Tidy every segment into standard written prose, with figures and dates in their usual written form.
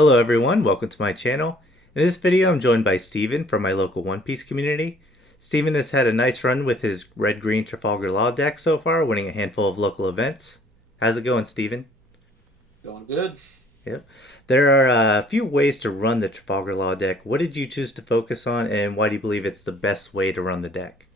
Hello everyone, welcome to my channel. In this video I'm joined by Steven from my local One Piece community. Steven has had a nice run with his red-green Trafalgar Law deck so far, winning a handful of local events. How's it going, Steven? Going good. Yep. There are a few ways to run the Trafalgar Law deck. What did you choose to focus on, and why do you believe it's the best way to run the deck?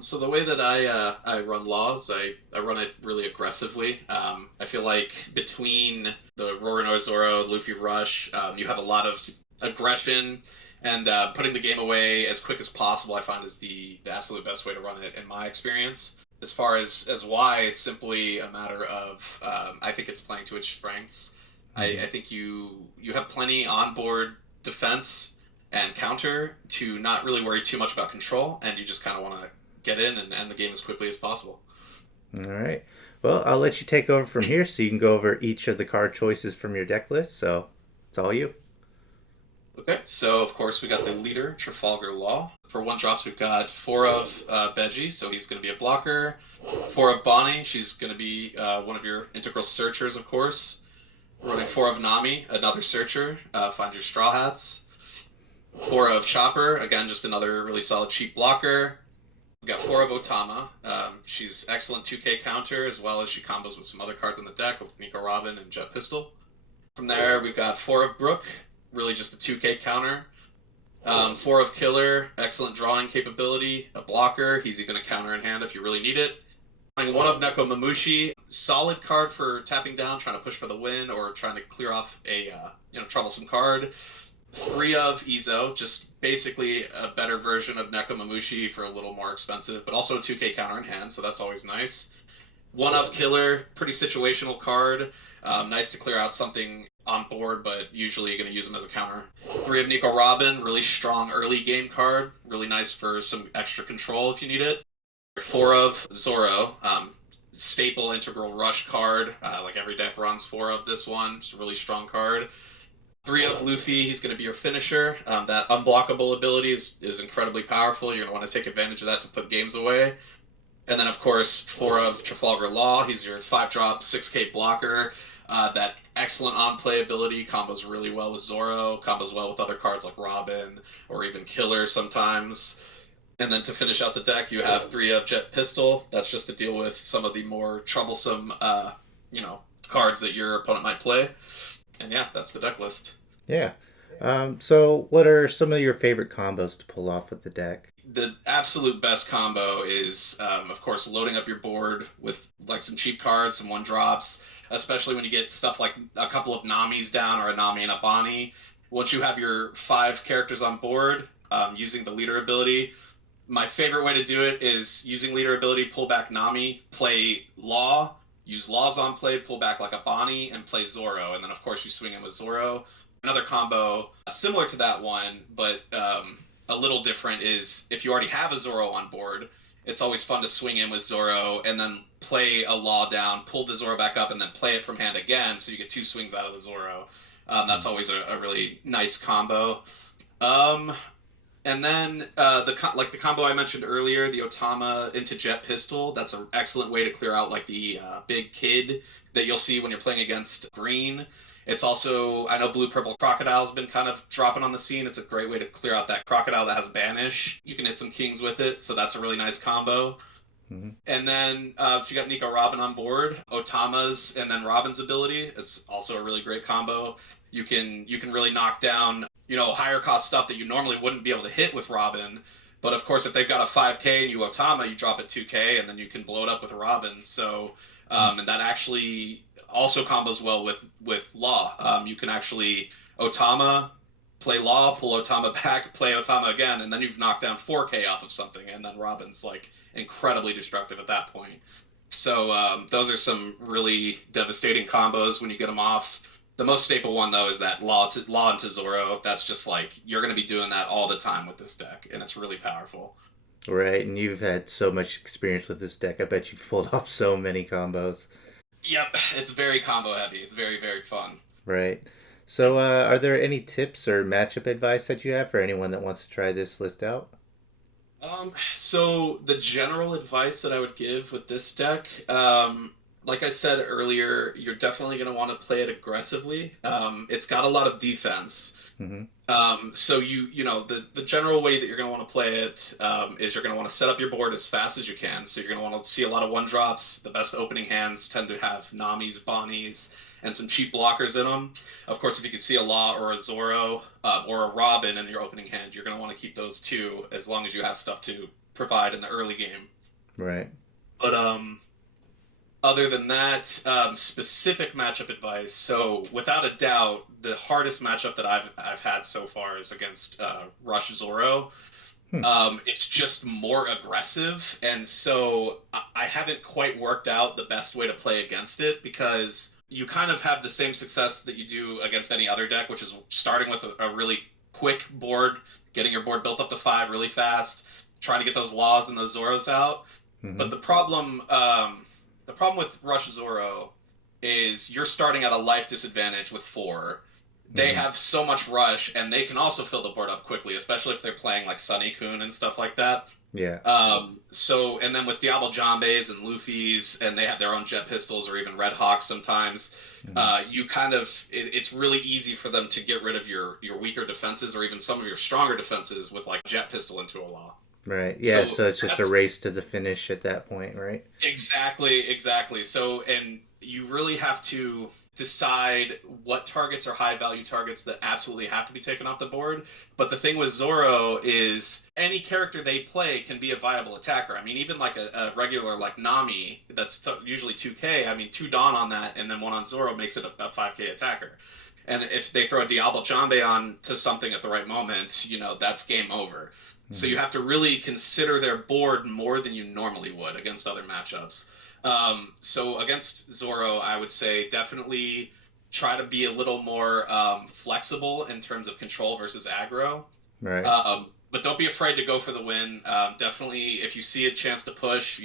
So the way that I run laws, I run it really aggressively. I feel like between the Roronoa Zoro, Luffy Rush, you have a lot of aggression, and putting the game away as quick as possible. I find is the absolute best way to run it in my experience. As far as why, it's simply a matter of I think it's playing to its strengths. I Mm-hmm. think you have plenty onboard defense and counter to not really worry too much about control, and you just kind of want to get in and end the game as quickly as possible. All right. Well, I'll let you take over from here so you can go over each of the card choices from your deck list. So it's all you. Okay, so of course we got the leader, Trafalgar Law. For one drops, we've got four of Beji, so he's going to be a blocker. Four of Bonnie, she's going to be one of your integral searchers, of course. We're running four of Nami, another searcher. Find your Straw Hats. Four of Chopper, again, just another really solid cheap blocker. We got four of Otama. She's excellent 2K counter, as well as she combos with some other cards in the deck, with Nico Robin and Jet Pistol. From there, we've got four of Brook, really just a 2K counter. Four of Killer, excellent drawing capability, a blocker. He's even a counter in hand if you really need it. One of Neko Mamushi, solid card for tapping down, trying to push for the win, or trying to clear off a troublesome card. Three of Izo, just basically a better version of Nekomamushi for a little more expensive, but also a 2K counter in hand, so that's always nice. One of Killer, pretty situational card. Nice to clear out something on board, but usually you're going to use them as a counter. Three of Nico Robin, really strong early game card. Really nice for some extra control if you need it. Four of Zoro, staple integral rush card. Like every deck runs four of this one. It's a really strong card. Three of Luffy, he's going to be your finisher. That unblockable ability is incredibly powerful. You're going to want to take advantage of that to put games away. And then, of course, four of Trafalgar Law. He's your 5-drop, 6K blocker. That excellent on play ability combos really well with Zoro, combos well with other cards like Robin or even Killer sometimes. And then to finish out the deck, you have three of Jet Pistol. That's just to deal with some of the more troublesome, cards that your opponent might play. And yeah, that's the deck list. Yeah. So what are some of your favorite combos to pull off with the deck? The absolute best combo is, of course, loading up your board with like some cheap cards, some one drops, especially when you get stuff like a couple of Namis down or a Nami and a Bonnie. Once you have your five characters on board, using the leader ability, my favorite way to do it is using leader ability, pull back Nami, play Law, use Law's on play, pull back like a Bonnie, and play Zoro. And then, of course, you swing in with Zoro. Another combo similar to that one, but a little different is if you already have a Zoro on board, it's always fun to swing in with Zoro and then play a Law down, pull the Zoro back up, and then play it from hand again, so you get two swings out of the Zoro. That's always a really nice combo. Um, and then the combo I mentioned earlier, the Otama into Jet Pistol. That's an excellent way to clear out like the big kid that you'll see when you're playing against green. It's also, I know Blue Purple Crocodile's been kind of dropping on the scene. It's a great way to clear out that Crocodile that has Banish. You can hit some Kings with it, so that's a really nice combo. Mm-hmm. And then if you got Nico Robin on board, Otama's and then Robin's ability, it's also a really great combo. You can really knock down higher cost stuff that you normally wouldn't be able to hit with Robin. But of course, if they've got a 5K and you Otama, you drop it 2K and then you can blow it up with Robin. So and that actually also combos well with Law. You can actually Otama, play Law, pull Otama back, play Otama again, and then you've knocked down 4K off of something, and then Robin's like incredibly destructive at that point. So those are some really devastating combos when you get them off. The most staple one though is that Law into Zoro. That's just like you're going to be doing that all the time with this deck, and it's really powerful. Right, and you've had so much experience with this deck. I bet you've pulled off so many combos. Yep, it's very combo heavy. It's very very fun. Right. So, are there any tips or matchup advice that you have for anyone that wants to try this list out? So the general advice that I would give with this deck, like I said earlier, you're definitely going to want to play it aggressively. It's got a lot of defense. Mm-hmm. So the general way that you're going to want to play it is you're going to want to set up your board as fast as you can. So you're going to want to see a lot of one drops. The best opening hands tend to have Namis, Bonnies, and some cheap blockers in them. Of course, if you can see a Law or a Zoro or a Robin in your opening hand, you're going to want to keep those two as long as you have stuff to provide in the early game. Right. But other than that, specific matchup advice. So, without a doubt, the hardest matchup that I've had so far is against Rush Zoro. Hmm. It's just more aggressive, and so I haven't quite worked out the best way to play against it because you kind of have the same success that you do against any other deck, which is starting with a really quick board, getting your board built up to 5 really fast, trying to get those Laws and those Zoros out. Mm-hmm. But the problem with Rush Zoro is you're starting at a life disadvantage with 4. They Mm-hmm. have so much rush, and they can also fill the board up quickly, especially if they're playing like Sunny Kun and stuff like that. Yeah. And then with Diablo Jambes and Luffy's, and they have their own jet pistols or even Red Hawks sometimes, Mm-hmm. it's really easy for them to get rid of your weaker defenses or even some of your stronger defenses with like jet pistol into a law. Right. Yeah. So So it's just a that's race to the finish at that point, right? exactly. So, and you really have to decide what targets are high value targets that absolutely have to be taken off the board. But the thing with Zoro is any character they play can be a viable attacker. I mean, even like a regular like Nami that's usually 2K, I mean, 2 Dawn on that and then 1 on Zoro makes it a 5K attacker. And if they throw a Diablo Jambe on to something at the right moment, that's game over. So Mm-hmm. you have to really consider their board more than you normally would against other matchups. So against Zoro, I would say definitely try to be a little more flexible in terms of control versus aggro. Right. But don't be afraid to go for the win. Definitely, if you see a chance to push,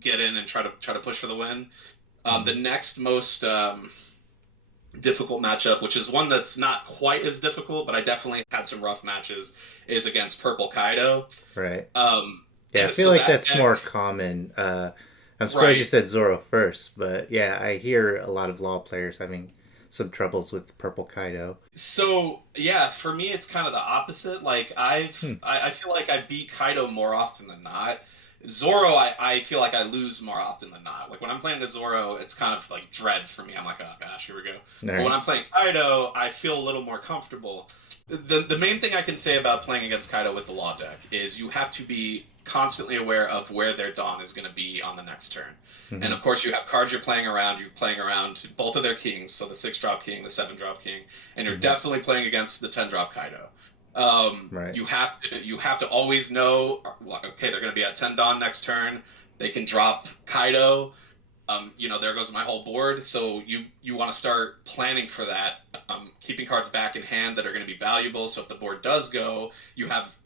get in and try to push for the win. Mm-hmm. The next most difficult matchup, which is one that's not quite as difficult, but I definitely had some rough matches, is against Purple Kaido. Right. Um, Yeah, I feel so like that that's deck, more common. I'm surprised you right? said Zoro first, but yeah, I hear a lot of law players having some troubles with Purple Kaido. So yeah, for me it's kind of the opposite. Like Hmm. I feel like I beat Kaido more often than not. Zoro, I feel like I lose more often than not. Like when I'm playing a Zoro, it's kind of like dread for me. I'm like, oh gosh, here we go. All But when right. I'm playing Kaido, I feel a little more comfortable. The main thing I can say about playing against Kaido with the Law deck is you have to be constantly aware of where their Dawn is going to be on the next turn. And Mm-hmm. of course, you have cards you're playing around. You're playing around both of their kings, so the 6-drop king, the 7-drop king, and you're Mm-hmm. definitely playing against the 10-drop Kaido. Right. You have to always know, okay, they're going to be at 10 Dawn next turn. They can drop Kaido. There goes my whole board. So you want to start planning for that, keeping cards back in hand that are going to be valuable. So if the board does go, you have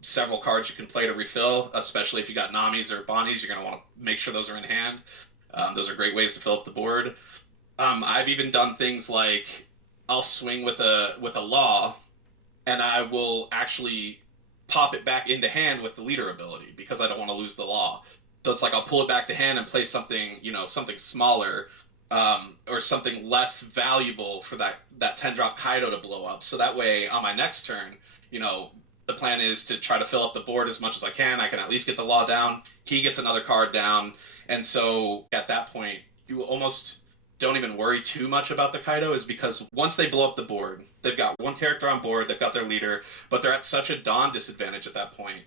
several cards you can play to refill. Especially if you got Namis or Bonnies, you're going to want to make sure those are in hand. Those are great ways to fill up the board. I've even done things like I'll swing with a Law, and I will actually pop it back into hand with the leader ability because I don't want to lose the Law. So it's like I'll pull it back to hand and play something, something smaller, or something less valuable for that 10-drop Kaido to blow up. So that way, on my next turn, you know, the plan is to try to fill up the board as much as I can. I can at least get the Law down. He gets another card down, and so at that point, you almost don't even worry too much about the Kaido, is because once they blow up the board, they've got one character on board, they've got their leader, but they're at such a Dawn disadvantage at that point.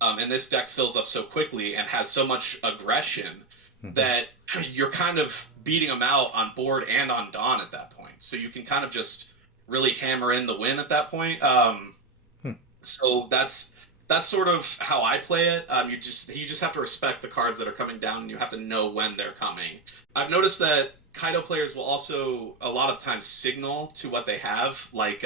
And this deck fills up so quickly and has so much aggression Mm-hmm. that you're kind of beating them out on board and on Dawn at that point. So you can kind of just really hammer in the win at that point. Hmm. So that's sort of how I play it. You just have to respect the cards that are coming down, and you have to know when they're coming. I've noticed that Kaido players will also a lot of times signal to what they have, like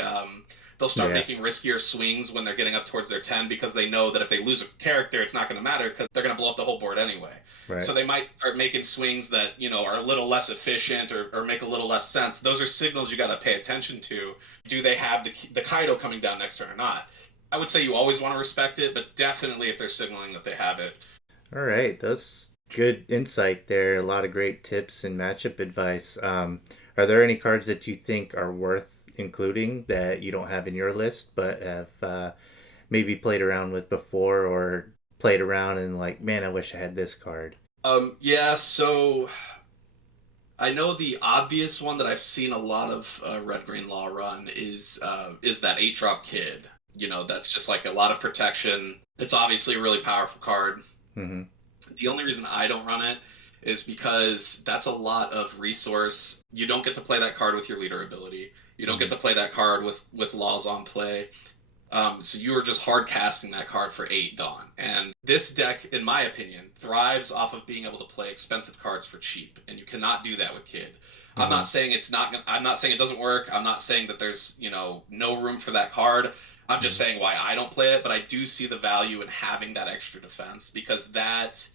they'll start Yeah. making riskier swings when they're getting up towards their 10 because they know that if they lose a character, it's not going to matter because they're going to blow up the whole board anyway. Right. So they might start making swings that are a little less efficient or make a little less sense. Those are signals you got to pay attention to. Do they have the Kaido coming down next turn or not? I would say you always want to respect it, but definitely if they're signaling that they have it. All right. Those Good insight there. A lot of great tips and matchup advice. Are there any cards that you think are worth including that you don't have in your list but have maybe played around with before or played around and like, man, I wish I had this card? Yeah, so I know the obvious one that I've seen a lot of Red Green Law run is that 8-drop kid. That's just like a lot of protection. It's obviously a really powerful card. Mm-hmm. The only reason I don't run it is because that's a lot of resource. You don't get to play that card with your leader ability. You don't Mm-hmm. get to play that card with laws on play. So you are just hard casting that card for 8 Dawn. And this deck, in my opinion, thrives off of being able to play expensive cards for cheap, and you cannot do that with Kid. I'm Mm-hmm. not saying it's not. I'm not saying it doesn't work. I'm not saying that there's no room for that card. I'm just Mm-hmm. saying why I don't play it, but I do see the value in having that extra defense because that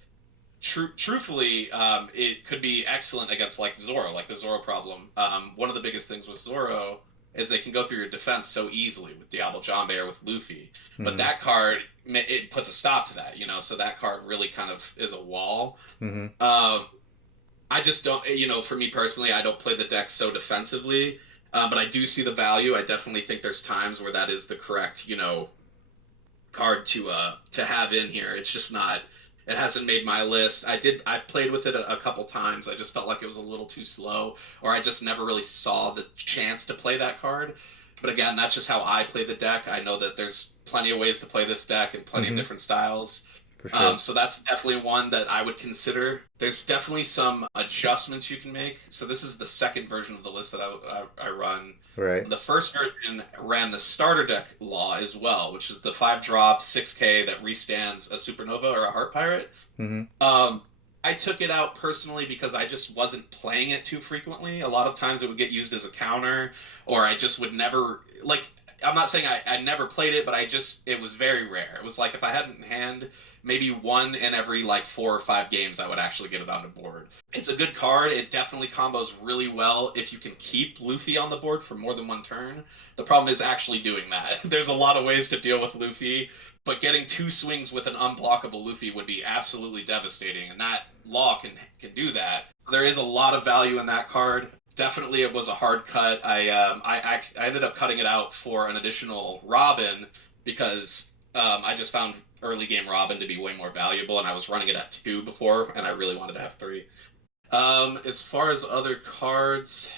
truthfully, it could be excellent against like Zoro, like the Zoro problem. One of the biggest things with Zoro is they can go through your defense so easily with Diablo Jambe or with Luffy. But Mm-hmm. that card, it puts a stop to that. So that card really kind of is a wall. Mm-hmm. Um, I just don't, for me personally, I don't play the deck so defensively. But I do see the value. I definitely think there's times where that is the correct, card to have in here. It's just not. It hasn't made my list. I played with it a couple times. I just felt like it was a little too slow, or I just never really saw the chance to play that card. But again, that's just how I play the deck. I know that there's plenty of ways to play this deck and plenty of Mm-hmm. different styles. For sure. So that's definitely one that I would consider. There's definitely some adjustments you can make. So this is the second version of the list that I run. Right. The first version ran the starter deck law as well, which is the 5-drop 6K that restands a supernova or a heart pirate. Mm-hmm. Um, I took it out personally because I just wasn't playing it too frequently. A lot of times it would get used as a counter, or I just would never like. I'm not saying I never played it, but it was very rare. It was like if I had it in hand, maybe one in every like 4 or 5 games I would actually get it on the board. It's a good card. It definitely combos really well if you can keep Luffy on the board for more than one turn. The problem is actually doing that. There's a lot of ways to deal with Luffy, but getting 2 swings with an unblockable Luffy would be absolutely devastating, and that law can do that. There is a lot of value in that card. Definitely, it was a hard cut. I ended up cutting it out for an additional Robin because I just found early game Robin to be way more valuable, and I was running it at 2 before, and I really wanted to have 3. As far as other cards,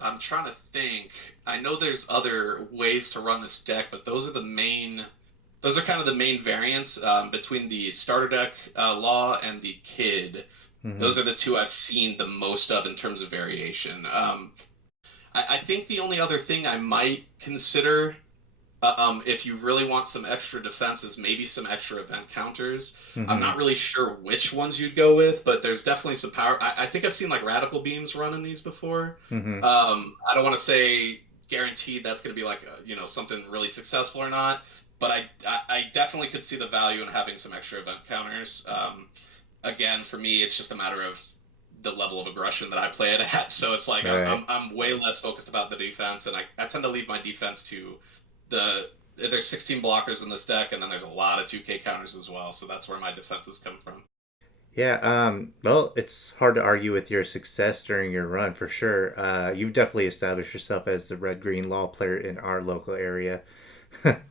I'm trying to think. I know there's other ways to run this deck, but those are the main. Those are kind of the main variants between the starter deck law and the kid. Mm-hmm. Those are the two I've seen the most of in terms of variation. I think the only other thing I might consider if you really want some extra defenses, maybe some extra event counters. I'm Mm-hmm. not really sure which ones you'd go with, but there's definitely some power. I think I've seen like radical beams running these before. Mm-hmm. I don't want to say guaranteed that's going to be like something really successful or not, but I definitely could see the value in having some extra event counters. Again, for me, it's just a matter of the level of aggression that I play it at. So it's like Right. I'm way less focused about the defense, and I tend to leave my defense to there's 16 blockers in this deck, and then there's a lot of 2K counters as well. So that's where my defenses come from. Yeah, well, it's hard to argue with your success during your run for sure. You've definitely established yourself as the red green law player in our local area.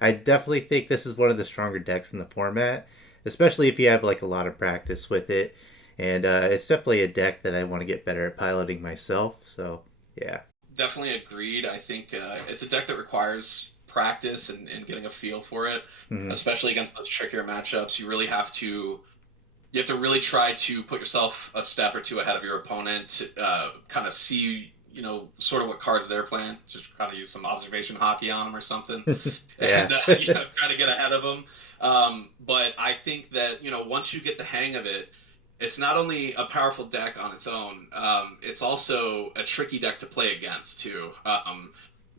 I definitely think this is one of the stronger decks in the format, especially if you have like a lot of practice with it. And it's definitely a deck that I want to get better at piloting myself. So, yeah. Definitely agreed. I think it's a deck that requires practice and getting a feel for it, Mm-hmm. especially against those trickier matchups. You have to really try to put yourself a step or two ahead of your opponent to kind of see sort of what cards they're playing. Just kind of use some observation hockey on them or something, Yeah. and try to get ahead of them. But I think that once you get the hang of it, it's not only a powerful deck on its own, it's also a tricky deck to play against too.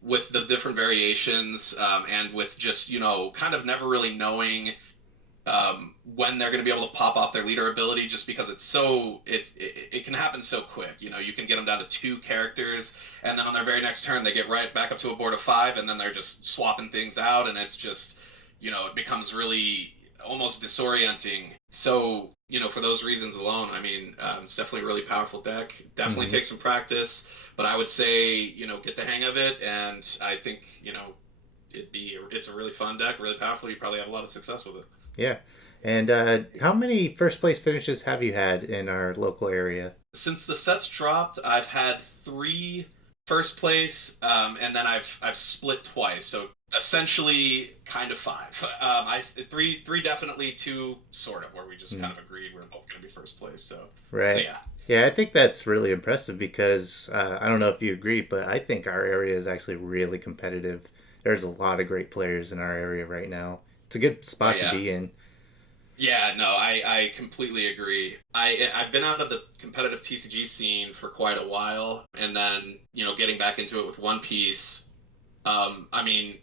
With the different variations and with just kind of never really knowing when they're going to be able to pop off their leader ability, just because it can happen so quick. You can get them down to 2 characters, and then on their very next turn they get right back up to a board of 5, and then they're just swapping things out, and it's just it becomes really almost disorienting. So for those reasons alone, I mean, it's definitely a really powerful deck. Definitely Hmm. take some practice, but I would say, get the hang of it, and I think, it's a really fun deck, really powerful. You probably have a lot of success with it. Yeah. And how many first place finishes have you had in our local area? Since the sets dropped, I've had three first place, and then I've split twice, so essentially kind of five. I three definitely, two sort of where we just Hmm. kind of agreed we're both going to be first place. So Right. yeah. Yeah, I think that's really impressive because I don't know if you agree, but I think our area is actually really competitive. There's a lot of great players in our area right now. It's a good Oh spot to yeah. be in. Yeah, no, I completely agree. I've been out of the competitive TCG scene for quite a while, and then getting back into it with One Piece. I mean,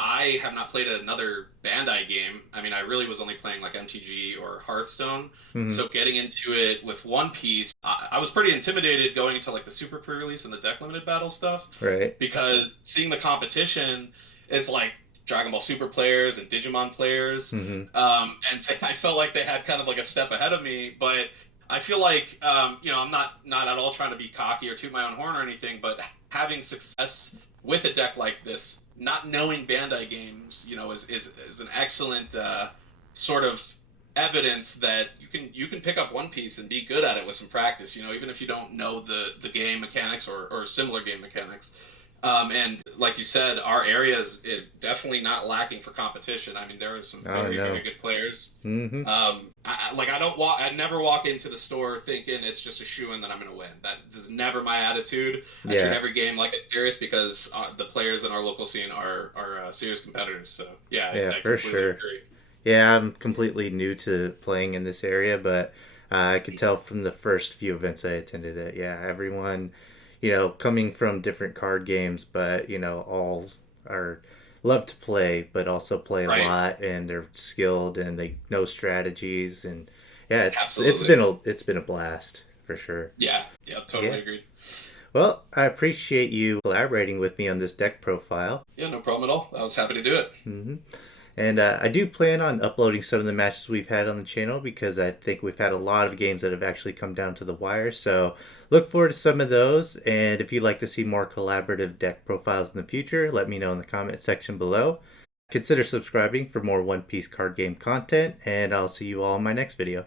I have not played another Bandai game. I mean, I really was only playing like MTG or Hearthstone. Hmm. So getting into it with One Piece, I was pretty intimidated going into like the super pre-release and the deck limited battle stuff Right. because seeing the competition is like Dragon Ball Super players and Digimon players, Hmm. and so I felt like they had kind of like a step ahead of me. But I feel like I'm not at all trying to be cocky or toot my own horn or anything, but having success with a deck like this, not knowing Bandai games, is an excellent sort of evidence that you can pick up One Piece and be good at it with some practice. Even if you don't know the game mechanics or similar game mechanics. And like you said, our area is definitely not lacking for competition. I mean, there are some Oh very, very no. good players. Hmm. I don't walk. I never walk into the store thinking it's just a shoe-in that I'm going to win. That is never my attitude. I treat Yeah. every game like it's serious because the players in our local scene are serious competitors. So yeah, Yeah, I for completely sure. agree. Yeah, I'm completely new to playing in this area, but I could tell from the first few events I attended that, yeah, everyone, coming from different card games, but, all are love to play, but also play a Right. lot and they're skilled and they know strategies and yeah, Absolutely. it's been a blast for sure. Yeah. Yeah. Yeah. Totally agreed. Well, I appreciate you collaborating with me on this deck profile. Yeah. No problem at all. I was happy to do it. Hmm. And I do plan on uploading some of the matches we've had on the channel because I think we've had a lot of games that have actually come down to the wire. So look forward to some of those. And if you'd like to see more collaborative deck profiles in the future, let me know in the comment section below. Consider subscribing for more One Piece card game content, and I'll see you all in my next video.